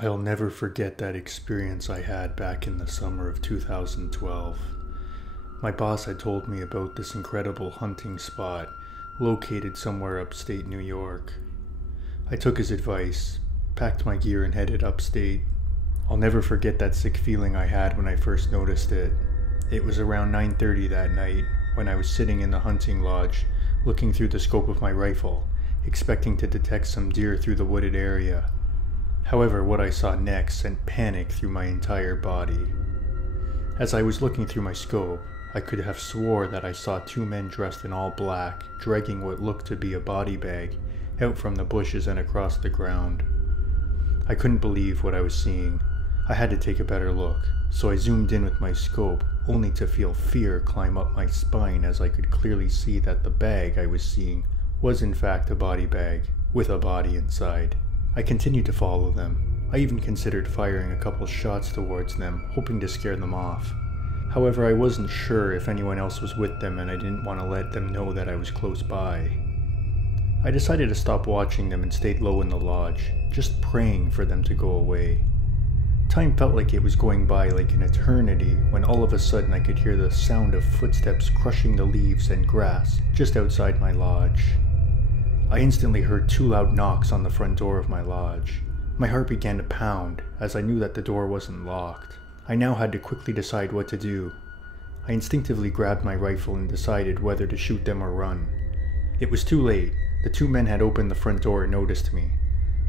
I'll never forget that experience I had back in the summer of 2012. My boss had told me about this incredible hunting spot located somewhere upstate New York. I took his advice, packed my gear, and headed upstate. I'll never forget that sick feeling I had when I first noticed it. It was around 9:30 that night when I was sitting in the hunting lodge, looking through the scope of my rifle, expecting to detect some deer through the wooded area. However, what I saw next sent panic through my entire body. As I was looking through my scope, I could have swore that I saw two men dressed in all black, dragging what looked to be a body bag out from the bushes and across the ground. I couldn't believe what I was seeing. I had to take a better look, so I zoomed in with my scope, only to feel fear climb up my spine as I could clearly see that the bag I was seeing was in fact a body bag, with a body inside. I continued to follow them. I even considered firing a couple shots towards them, hoping to scare them off. However, I wasn't sure if anyone else was with them, and I didn't want to let them know that I was close by. I decided to stop watching them and stayed low in the lodge, just praying for them to go away. Time felt like it was going by like an eternity when all of a sudden I could hear the sound of footsteps crushing the leaves and grass just outside my lodge. I instantly heard two loud knocks on the front door of my lodge. My heart began to pound as I knew that the door wasn't locked. I now had to quickly decide what to do. I instinctively grabbed my rifle and decided whether to shoot them or run. It was too late. The two men had opened the front door and noticed me.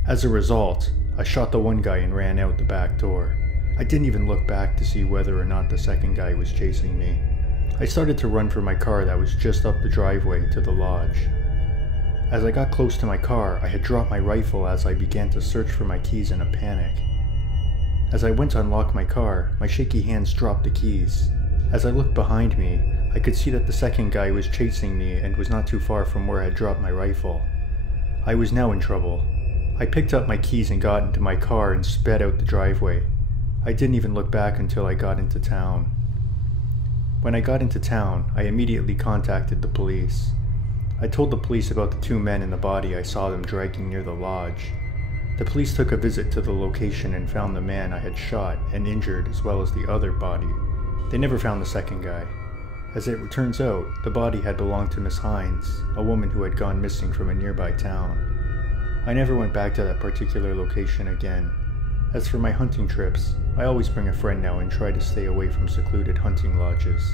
As a result, I shot the one guy and ran out the back door. I didn't even look back to see whether or not the second guy was chasing me. I started to run for my car that was just up the driveway to the lodge. As I got close to my car, I had dropped my rifle as I began to search for my keys in a panic. As I went to unlock my car, my shaky hands dropped the keys. As I looked behind me, I could see that the second guy was chasing me and was not too far from where I had dropped my rifle. I was now in trouble. I picked up my keys and got into my car and sped out the driveway. I didn't even look back until I got into town. When I got into town, I immediately contacted the police. I told the police about the two men and the body I saw them dragging near the lodge. The police took a visit to the location and found the man I had shot and injured as well as the other body. They never found the second guy. As it turns out, the body had belonged to Miss Hines, a woman who had gone missing from a nearby town. I never went back to that particular location again. As for my hunting trips, I always bring a friend now and try to stay away from secluded hunting lodges.